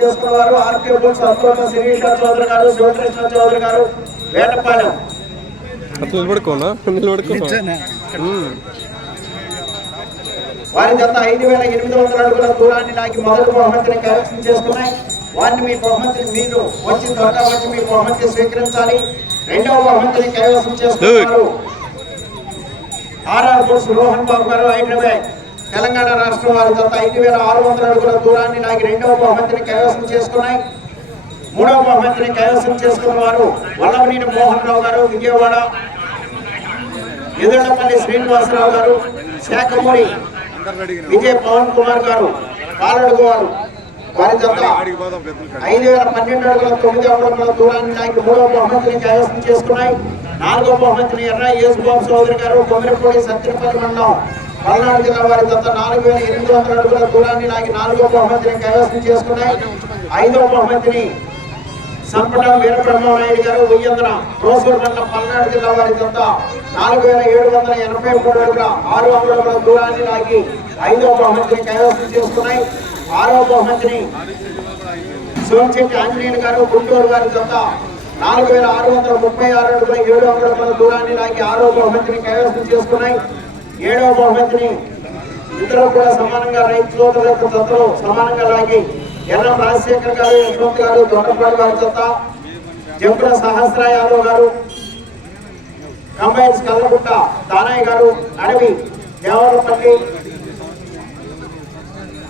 చేసుకున్నారు RK books Ashoka Sirisha Chowdary garu Sivakrishna Chowdary గారు వేటపాలెం. అట్లా నిలబడుకోనా? నిలబడుకో వారి జత ఐదు వేల ఎనిమిది వందల అడుగుల దూరాన్ని నాకు మొదటి బహుమతిని కైవసం చేసుకున్నాయి. వారిని మీ బహుమతిని మీరు వచ్చి త్వరగా వచ్చి మీ బహుమతి స్వీకరించాలి. రెండవ బహుమతిని కైవసం చేసుకున్నారు. ఆర్ఆర్ బుక్స్ రోహన్ బాబు గారు హైదరాబాద్. తెలంగాణ రాష్ట్రం వారి జత ఐదు వేల ఆరు వందల అడుగుల దూరాన్ని నాకు రెండవ బహుమతిని కైవసం చేసుకున్నాయి. మూడవ బహుమతిని కైవసం చేసుకున్న వారు వల్లభనేని మోహన్ రావు గారు విజయవాడ. ఎదుళ్ళపల్లి శ్రీనివాసరావు గారు శాఖమూరి విజయ్ పవన్ కుమార్ గారు పాలడుగు వారు. వారి జత ఐదు వేల పన్నెండు అడుగుల తొమ్మిది అడుగుల దూరాన్ని నాకు మూడవ బహుమతిని కైవసం చేసుకున్నాయి. నాలుగో బహుమతిని ఎర్ర యేసుబాబు చౌదరి గారు కొమిరపూడి సత్యపల్లి మండలం. పల్నాడు జిల్లా వారి గత నాలుగు వేల ఎనిమిది వందల అడుగుల దూరాన్ని నాకు నాలుగో బహుమతిని కైవసం చేసుకున్నాయి. ఐదో బహుమతిని సంపటం వీరబ్రహ్మనాయుడు గారు ఉయ్యంద్ర రోజూరు మండలం పల్నాడు జిల్లా వారి గత నాలుగు వేల ఏడు వందల ఎనభై మూడు అడుగుల ఆరు అంగుళముల దూరాన్ని లాగి ఐదో బహుమతిని కైవసం చేసుకున్నాయి. ఆరో బహుమతిని సోమశెట్టి ఆంజనేయులు గారు గుంటూరు గారి గత నాలుగు వేల ఆరు వందల ముప్పై ఆరు అడుగుల ఏడు వందల దూరాన్ని లాగి ఆరో బహుమతిని కైవసం చేసుకున్నాయి. ఏడవ బహుమతిని ఇద్దరు కూడా సమానంగా రైతు సోదరుల యొక్క జతలు సమానంగా లాగి ఎర్రం రాజశేఖర్ గారు యశ్వంత్ గారు దొండపాడు గారి చెత్త జంపుల సహస్ర యాదవ్ గారు కంబైన్స్ కల్లగుట్ట దానయ్య గారు అడవి దేవరపల్లి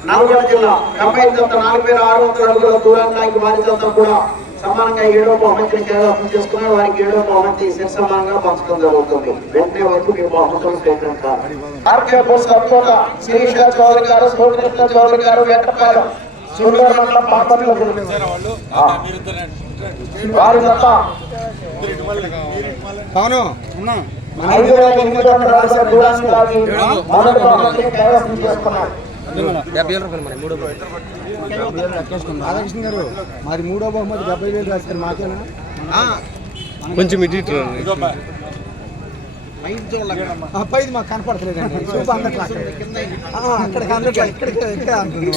నల్గొండ జిల్లా కంబైన్ చెత్త నాలుగు వేల ఆరు వందల అడుగుల దూరాన్ని లాగి వారి చెత్త కూడా సమానంగా ఏడో బహుమతిని కైవసం చేసుకున్నారు వారికి ఏడో బహుమతి సమానంగా పంచడం జరుగుతుంది. వెంటనే వచ్చి మీ బహుమతులు స్వీకరించాలి శిరీష చౌదరి గారు సోమకృష్ణ చౌదరి గారు సుందర మండలం పాపర్ల వారి ఐదు వేల ఎనిమిది వందల దూరాన్ని లాగి మొదటి బహుమతిని కైవసం చేసుకున్నారు. డెబ్బై వేల రూపాయలు మరి మూడు రాధాకృష్ణ గారు మాది మూడో బహుమతి డెబ్బై వేలు రాస్తారు మాకేనా? కొంచెం ఇటు పైది మాకు కనపడతలేదండి. చూపు అందట్లా అక్కడికి అందట్లా ఇక్కడికి ఇక్కడ అంటుంది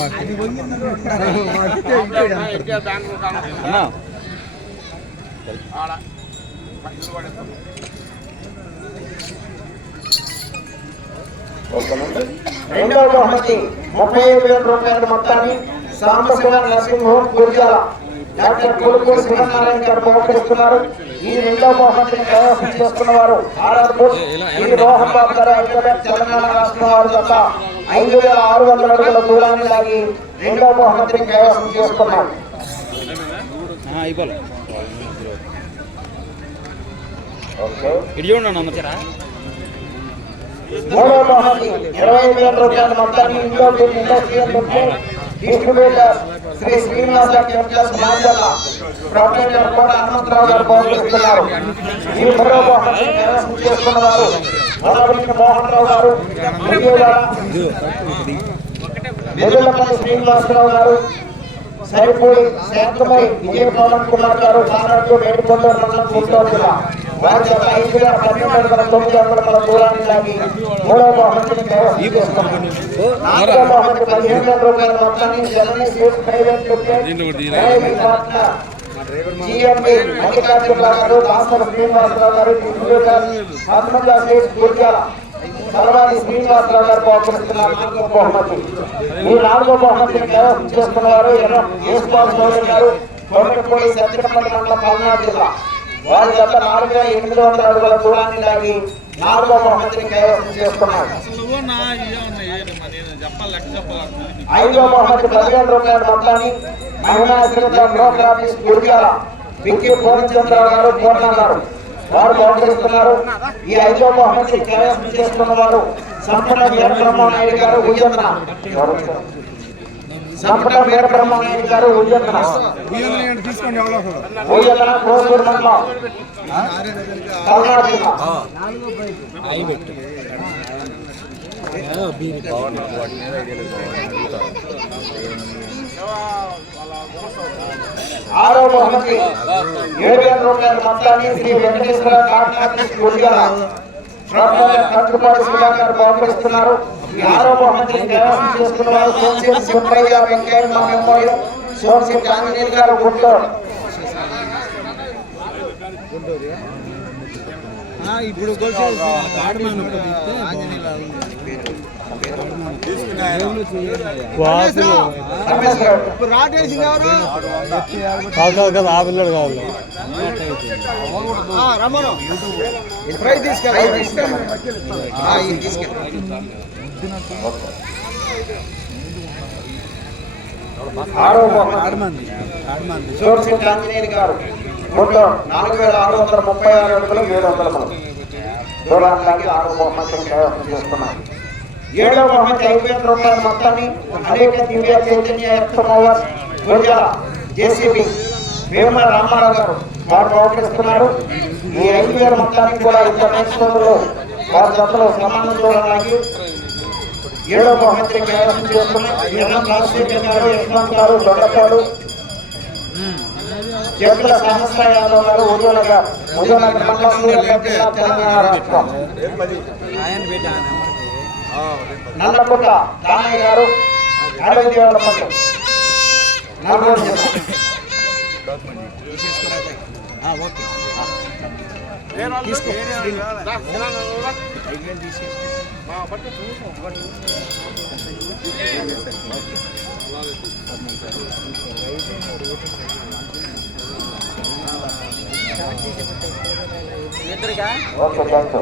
రెండవ బహుమతి ముప్పై ఐదు వేల రూపాయల. మొత్తాన్ని Sambasiva nursing home Gurijala doctor కొడుకు శివనారాయణ గారు బహుకరిస్తున్నారు ఈ రెండవ బహుమతిని కైవసం చేసుకున్న వారు ఆర్ఆర్ బోస్ ఈ రోహన్ బాబు గారు హైదరాబాద్ తెలంగాణ రాష్ట్రం వారు తప్ప ఐదు వేల ఆరు వందల అడుగుల దూరాన్ని లాగి రెండవ బహుమతిని కైవసం చేసుకున్నారు అయిపోలే ఓకే. చూడండి అన్న మూడో మూడవ ఇరవై ఐదు వేల రూపాయల మొత్తాన్ని ఇంట్లో industrial distributor Sri Srinivasa temples మాంజల్ల proprietor Kota Hanumantharao garu బహుకరిస్తున్నారు ఈ మూడో లోహాన్ని కైవసం చేసుకున్న వారు మొదటి మోహన్ రావు గారు విజయవాడ శ్రీనివాసరావు గారు సరిపోయి శాంతమై విజయ పవన్ కుమార్ గారు కానాడు వేడుకొండూరు మండలం గుంటూరు జిల్లా. వారి యొక్క ఐదు వేల పన్నెండు వందల తొమ్మిది వందల దూరాన్ని లాగి మూడవ బహుమతిని నాలుగవ బహుమతి పదిహేను వేల రూపాయల మొత్తాన్ని Janani sweet private limited private GMB Mallikarjuna garu. Dasara Srinivasarao గారు డిస్ట్రిబ్యూటర్ హనుమంత శ్రీనివాసరావు గారు నాలుగో బహుమతి ఈ నాలుగో బహుమతిని కైవసం చౌదరి గారు మండలం పల్నాడు జిల్లా. వారు గత నాలుగు వేల ఎనిమిది వందల అడుగుల దూరాన్ని లాగి నాలుగో బహుమతిని కైవసం చేసుకున్నారు ఐదో బహుమతి పదిహేను రూపాయల మొత్తాన్ని మహిళా శ్రీత బ్రోకర్ ఆఫీస్ పూర్ణచంద్రరావు గారు పూర్ణ గారు. వారు బహుకరిస్తున్నారు. ఈ ఐదో బహుమతి కైవసం చేసుకున్న వారు సంపట వీరబ్రహ్మనాయుడు గారు ఉయ్యంద్ర ఎవరో ఒకరు. ఉయ్యంద్ర కోసూరు మండలం. పల్నాడు జిల్లా ఆరో బహుమతి ఏడు వేల రూపాయల మొత్తాన్ని శ్రీ వెంకటేశ్వర కాకినాడ గురిగల కట్టుబాటు సుధాకర్ బహుకరిస్తున్నారు. ఈ ఆరో బహుమతిని కైవసం చేసుకున్న వారు సోమశేఖర్ సుబ్బయ్య వెంకయ్య మెమోరియల్ సోమశెట్టి ఆంజనేయులు గారు గుంటూరు. ఇప్పుడు రమేష్ ఎవరు కాదు కదా ఆ పిల్లడు కావాలి. ఆంజనేయులు గారు. నాలుగు వేల ఆరు వందల ముప్పై ఆరు అడుగులు ఏడు వందల మూడు దూరానికి ఆరో బహుమతిని కైవసం చేస్తున్నారు. ఏడో బహుమతి ఐదు రూపాయల మొత్తాన్ని అనేక దివ్య చైతన్య ఎక్స్మోవర్ గుర్జల జేసీబీ వేముల రామారావు గారు వారు ప్రవర్తిస్తున్నారు ఈ ఐదు వేల మొత్తానికి కూడా ఇంటర్నేషనల్లో వారి జతలో సమానం చూడడానికి ఏడో బహుమతిని కైవసం చేస్తున్నారు. యశ్వంత్ గారు దొండపాడు జట్ల సహస్ర యాదవ్ గారు ఉజ్వల గారు ఉజ్వల మండలం తెలంగాణ రాష్ట్రం. నల్లపుట్ట దానయ్య గారు యాభై వేల పట్టు ఓకే థ్యాంక్ యూ